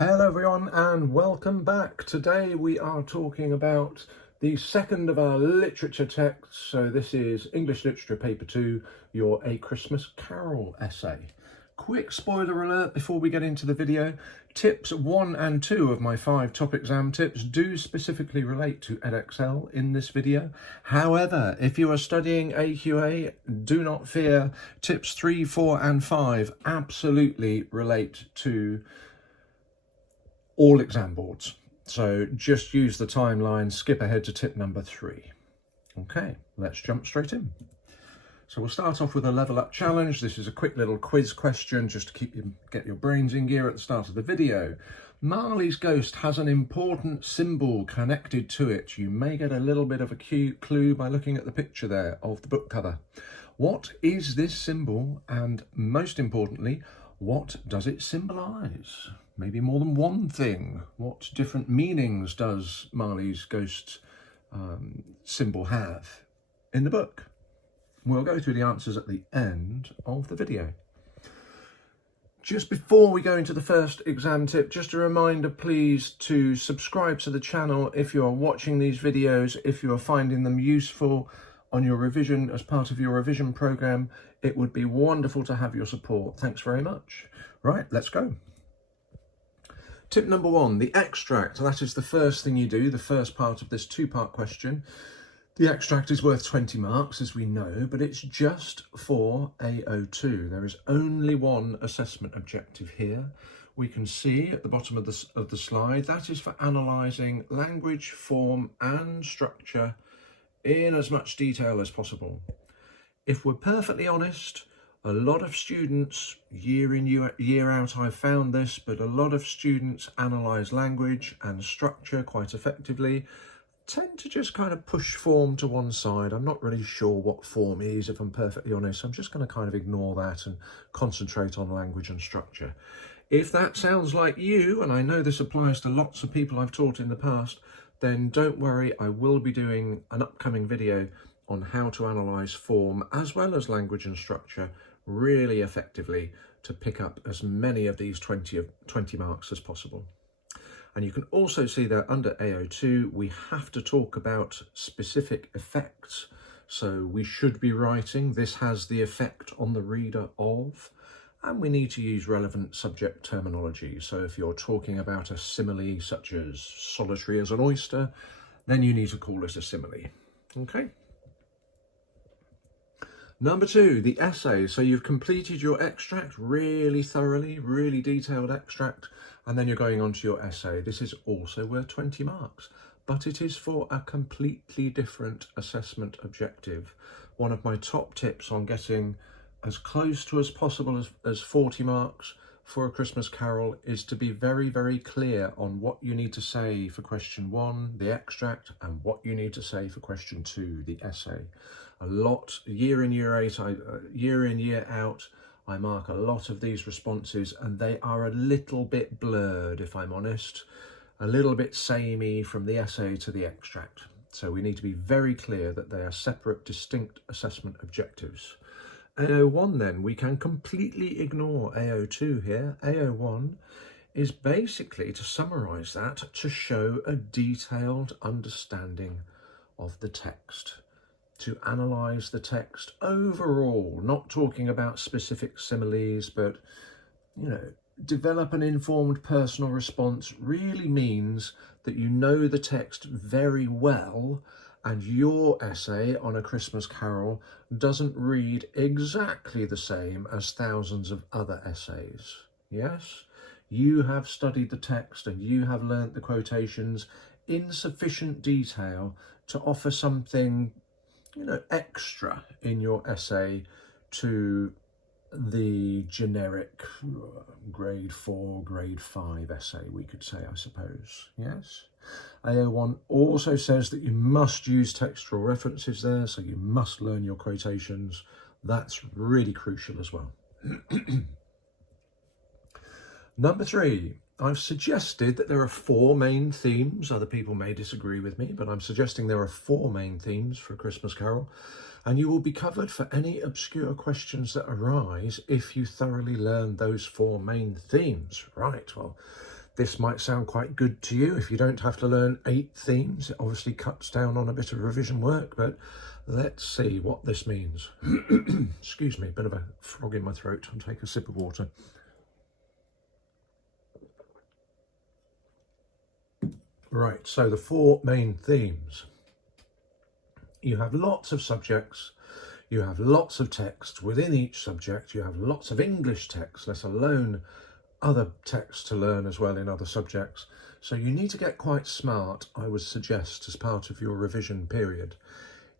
Hello everyone and welcome back. Today we are talking about the second of our literature texts. So this is English Literature Paper 2, your A Christmas Carol essay. Quick spoiler alert before we get into the video. Tips 1 and 2 of my 5 top exam tips do specifically relate to EdXL in this video. However, if you are studying AQA, do not fear. Tips 3, 4 and 5 absolutely relate to all exam boards. So just use the timeline, skip ahead to tip number 3. Okay, let's jump straight in. So we'll start off with a level up challenge. This is a quick little quiz question just to get your brains in gear at the start of the video. Marley's ghost has an important symbol connected to it. You may get a little bit of a clue by looking at the picture there of the book cover. What is this symbol? And most importantly, what does it symbolize? Maybe more than one thing. What different meanings does Marley's ghost symbol have in the book? We'll go through the answers at the end of the video. Just before we go into the first exam tip, just a reminder please to subscribe to the channel if you are watching these videos, if you are finding them useful on your revision as part of your revision program. It would be wonderful to have your support. Thanks very much. Right, let's go. Tip number 1, the extract. That is the first thing you do, the first part of this two-part question. The extract is worth 20 marks, as we know, but it's just for AO2. There is only one assessment objective here. We can see at the bottom of the slide, that is for analysing language, form and structure in as much detail as possible. If we're perfectly honest, a lot of students, year in, year out, I've found this, but a lot of students analyse language and structure quite effectively, tend to just kind of push form to one side. I'm not really sure what form is, if I'm perfectly honest. I'm just going to kind of ignore that and concentrate on language and structure. If that sounds like you, and I know this applies to lots of people I've taught in the past, then don't worry, I will be doing an upcoming video on how to analyse form as well as language and structure really effectively to pick up as many of these 20 marks as possible. And you can also see that under AO2, we have to talk about specific effects. So we should be writing, this has the effect on the reader of, and we need to use relevant subject terminology. So if you're talking about a simile such as solitary as an oyster, then you need to call it a simile. Okay. Number 2, the essay. So you've completed your extract really thoroughly, really detailed extract, and then you're going on to your essay. This is also worth 20 marks, but it is for a completely different assessment objective. One of my top tips on getting as close to as possible as 40 marks for A Christmas Carol is to be very, very clear on what you need to say for question 1, the extract, and what you need to say for question 2, the essay. A lot, year in, year out, I mark a lot of these responses and they are a little bit blurred, if I'm honest, a little bit samey from the essay to the extract. So we need to be very clear that they are separate, distinct assessment objectives. AO1 then, we can completely ignore AO2 here. AO1 is basically to summarise that, to show a detailed understanding of the text, to analyse the text overall, not talking about specific similes, but, you know, develop an informed personal response really means that you know the text very well and your essay on A Christmas Carol doesn't read exactly the same as thousands of other essays. Yes, you have studied the text and you have learnt the quotations in sufficient detail to offer something, you know, extra in your essay to the generic grade 4, grade 5 essay, we could say, I suppose. Yes. AO1 also says that you must use textual references there, so you must learn your quotations. That's really crucial as well. Number 3, I've suggested that there are 4 main themes. Other people may disagree with me, but I'm suggesting there are 4 main themes for A Christmas Carol, and you will be covered for any obscure questions that arise if you thoroughly learn those 4 main themes. Right, well, This might sound quite good to you if you don't have to learn 8 themes. It obviously cuts down on a bit of revision work, but let's see what this means. Excuse me, a bit of a frog in my throat. I'll take a sip of water. Right, so the 4 main themes. You have lots of subjects, you have lots of text. Within each subject, you have lots of English text, let alone other texts to learn as well in other subjects. So you need to get quite smart, I would suggest, as part of your revision period.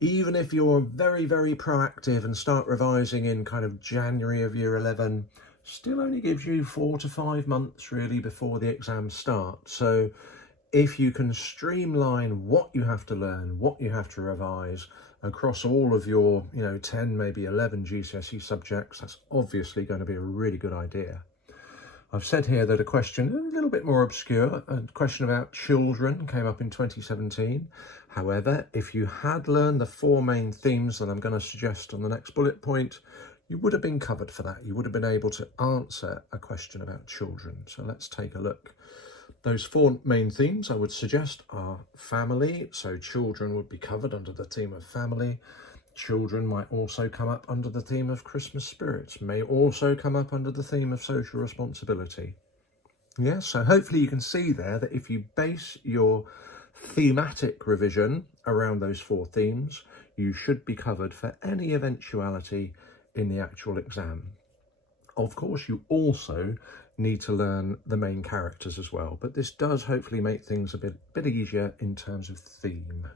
Even if you're very, very proactive and start revising in kind of January of year 11, still only gives you 4 to 5 months really before the exams start. So if you can streamline what you have to learn, what you have to revise across all of your, 10, maybe 11 GCSE subjects, that's obviously going to be a really good idea. I've said here that a question a little bit more obscure, a question about children, came up in 2017. However, if you had learned the 4 main themes that I'm going to suggest on the next bullet point, you would have been covered for that. You would have been able to answer a question about children. So let's take a look. Those 4 main themes I would suggest are family, so children would be covered under the theme of family. Children might also come up under the theme of Christmas spirits, may also come up under the theme of social responsibility. Yes, so hopefully you can see there that if you base your thematic revision around those 4 themes, you should be covered for any eventuality in the actual exam. Of course, you also need to learn the main characters as well, but this does hopefully make things a bit easier in terms of theme.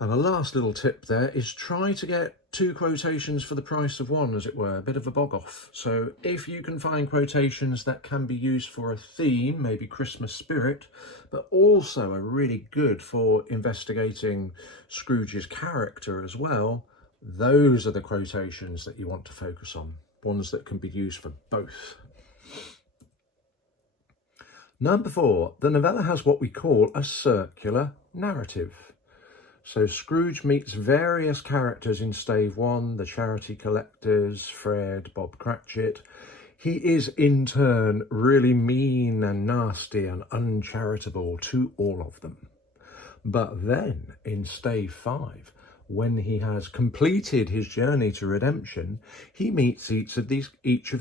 And a last little tip there is try to get 2 quotations for the price of 1, as it were, a bit of a bog off. So if you can find quotations that can be used for a theme, maybe Christmas spirit, but also are really good for investigating Scrooge's character as well, those are the quotations that you want to focus on, ones that can be used for both. Number 4, the novella has what we call a circular narrative. So Scrooge meets various characters in stave 1, the charity collectors, Fred, Bob Cratchit. He is in turn really mean and nasty and uncharitable to all of them. But then in stave 5, when he has completed his journey to redemption, he meets each of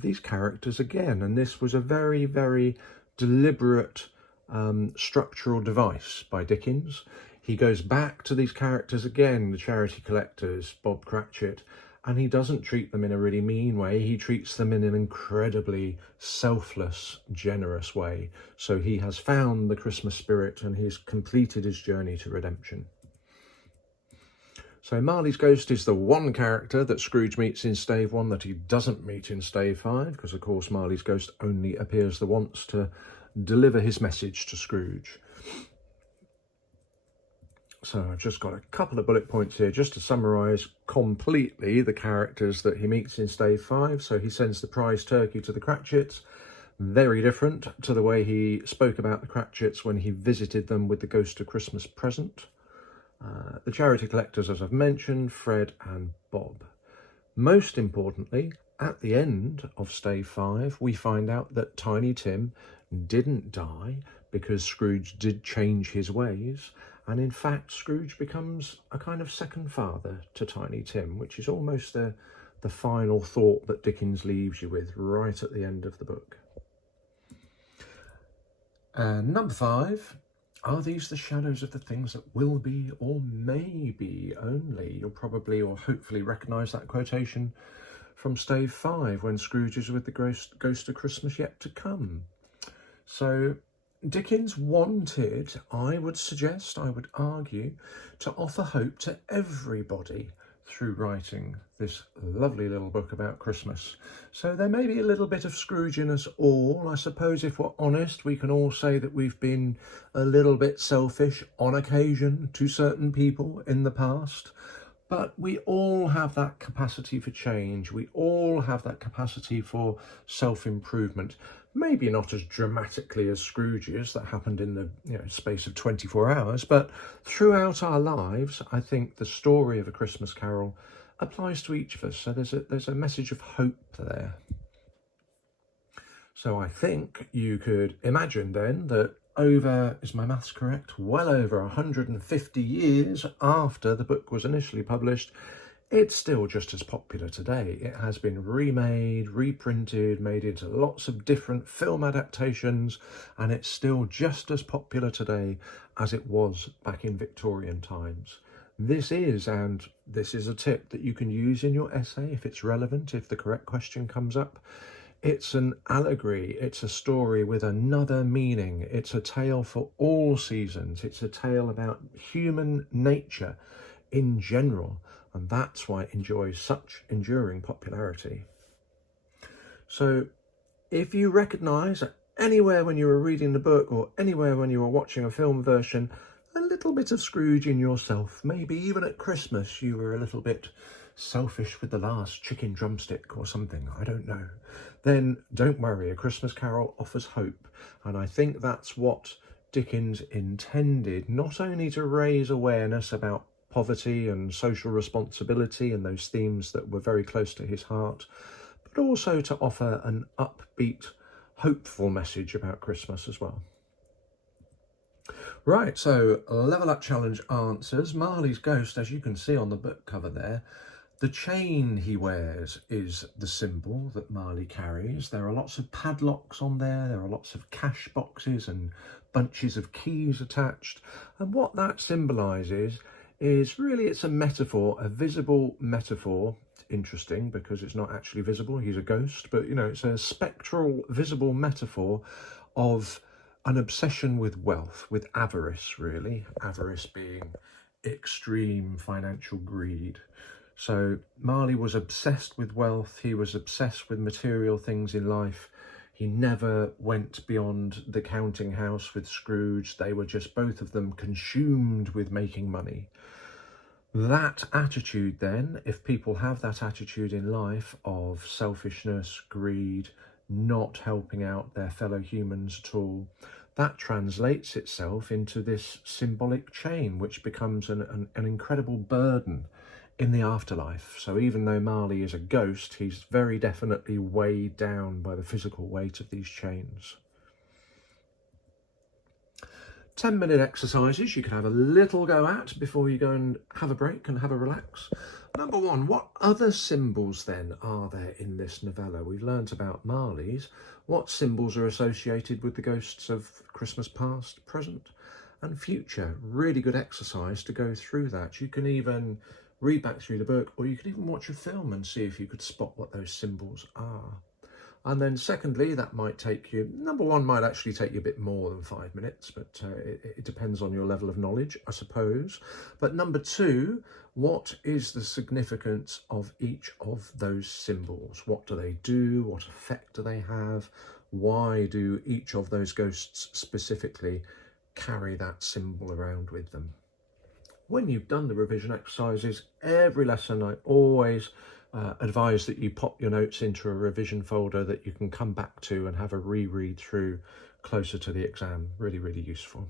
these characters again. And this was a very, very deliberate structural device by Dickens. He goes back to these characters again, the charity collectors, Bob Cratchit, and he doesn't treat them in a really mean way. He treats them in an incredibly selfless, generous way. So he has found the Christmas spirit and he's completed his journey to redemption. So Marley's Ghost is the one character that Scrooge meets in stave 1 that he doesn't meet in stave 5, because of course Marley's Ghost only appears the once to deliver his message to Scrooge. So I've just got a couple of bullet points here just to summarise completely the characters that he meets in stave 5. So he sends the prize turkey to the Cratchits, very different to the way he spoke about the Cratchits when he visited them with the Ghost of Christmas Present. The charity collectors, as I've mentioned, Fred and Bob. Most importantly, at the end of stave 5, we find out that Tiny Tim didn't die because Scrooge did change his ways. And in fact, Scrooge becomes a kind of second father to Tiny Tim, which is almost the final thought that Dickens leaves you with right at the end of the book. And number 5, are these the shadows of the things that will be or may be only? You'll probably or hopefully recognise that quotation from stave 5 when Scrooge is with the Ghost of Christmas Yet to Come. So Dickens wanted, I would argue, to offer hope to everybody through writing this lovely little book about Christmas. So there may be a little bit of Scrooge in us all. I suppose if we're honest, we can all say that we've been a little bit selfish on occasion to certain people in the past. But we all have that capacity for change. We all have that capacity for self-improvement. Maybe not as dramatically as Scrooge's that happened in the space of 24 hours, but throughout our lives, I think the story of A Christmas Carol applies to each of us. So there's a message of hope there. So I think you could imagine then that over, is my maths correct, well over 150 years after the book was initially published, it's still just as popular today. It has been remade, reprinted, made into lots of different film adaptations, and it's still just as popular today as it was back in Victorian times. This is a tip that you can use in your essay if it's relevant, if the correct question comes up. It's an allegory, it's a story with another meaning, it's a tale for all seasons, it's a tale about human nature in general, and that's why it enjoys such enduring popularity. So if you recognise anywhere when you were reading the book or anywhere when you were watching a film version a little bit of Scrooge in yourself, maybe even at Christmas you were a little bit selfish with the last chicken drumstick or something, I don't know, then don't worry, A Christmas Carol offers hope. And I think that's what Dickens intended, not only to raise awareness about poverty and social responsibility and those themes that were very close to his heart, but also to offer an upbeat, hopeful message about Christmas as well. Right, so level up challenge answers. Marley's ghost, as you can see on the book cover there, the chain he wears is the symbol that Marley carries. There are lots of padlocks on there are lots of cash boxes and bunches of keys attached. And what that symbolises is really, it's a metaphor, a visible metaphor. Interesting because it's not actually visible, he's a ghost, but you know, it's a spectral, visible metaphor of an obsession with wealth, with avarice, really. Avarice being extreme financial greed. So Marley was obsessed with wealth, he was obsessed with material things in life. He never went beyond the counting house with Scrooge. They were just, both of them, consumed with making money. That attitude then, if people have that attitude in life of selfishness, greed, not helping out their fellow humans at all, that translates itself into this symbolic chain, which becomes an incredible burden in the afterlife. So even though Marley is a ghost, he's very definitely weighed down by the physical weight of these chains. 10-minute exercises you can have a little go at before you go and have a break and have a relax. Number one, what other symbols then are there in this novella? We've learnt about Marley's. What symbols are associated with the ghosts of Christmas past, present and future? Really good exercise to go through that. You can even read back through the book, or you could even watch a film and see if you could spot what those symbols are. And then secondly, that might take you, number one might actually take you a bit more than 5 minutes, but it depends on your level of knowledge, I suppose. But number two, what is the significance of each of those symbols? What do they do? What effect do they have? Why do each of those ghosts specifically carry that symbol around with them? When you've done the revision exercises, every lesson I always advise that you pop your notes into a revision folder that you can come back to and have a reread through closer to the exam. Really, really useful.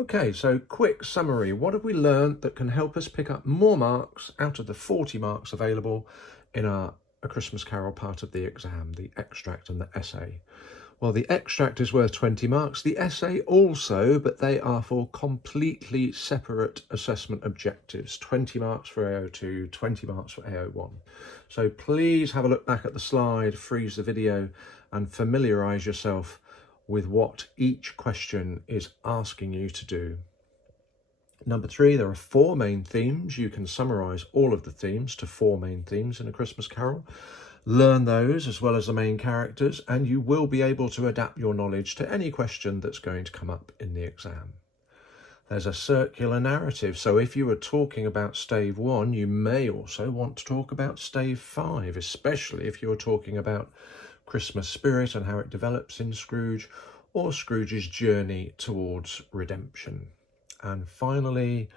Okay, so quick summary. What have we learned that can help us pick up more marks out of the 40 marks available in A Christmas Carol part of the exam, the extract and the essay? Well, the extract is worth 20 marks, the essay also, but they are for completely separate assessment objectives. 20 marks for AO2, 20 marks for AO1. So please have a look back at the slide, freeze the video, and familiarise yourself with what each question is asking you to do. Number three, there are 4 main themes. You can summarise all of the themes to 4 main themes in A Christmas Carol. Learn those as well as the main characters, and you will be able to adapt your knowledge to any question that's going to come up in the exam. There's a circular narrative, so if you were talking about stave 1, you may also want to talk about stave 5, especially if you're talking about Christmas spirit and how it develops in Scrooge, or Scrooge's journey towards redemption. And finally,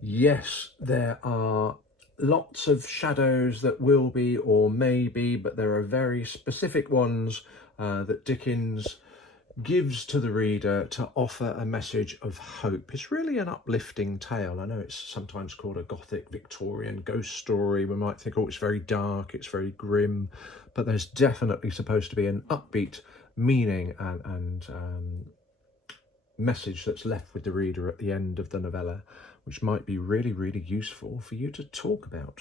yes, there are lots of shadows that will be or may be, but there are very specific ones that Dickens gives to the reader to offer a message of hope. It's really an uplifting tale. I know it's sometimes called a Gothic Victorian ghost story. We might think, oh, it's very dark, it's very grim, but there's definitely supposed to be an upbeat meaning and message that's left with the reader at the end of the novella, which might be really, really useful for you to talk about.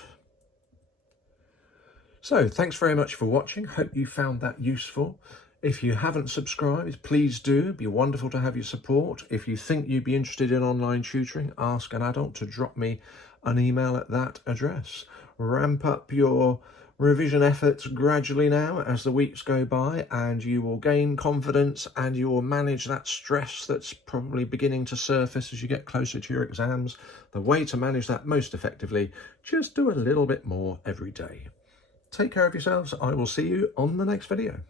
So thanks very much for watching. Hope you found that useful. If you haven't subscribed, please do. It'd be wonderful to have your support. If you think you'd be interested in online tutoring, ask an adult to drop me an email at that address. Ramp up your revision efforts gradually now as the weeks go by, and you will gain confidence and you will manage that stress that's probably beginning to surface as you get closer to your exams. The way to manage that most effectively, just do a little bit more every day. Take care of yourselves. I will see you on the next video.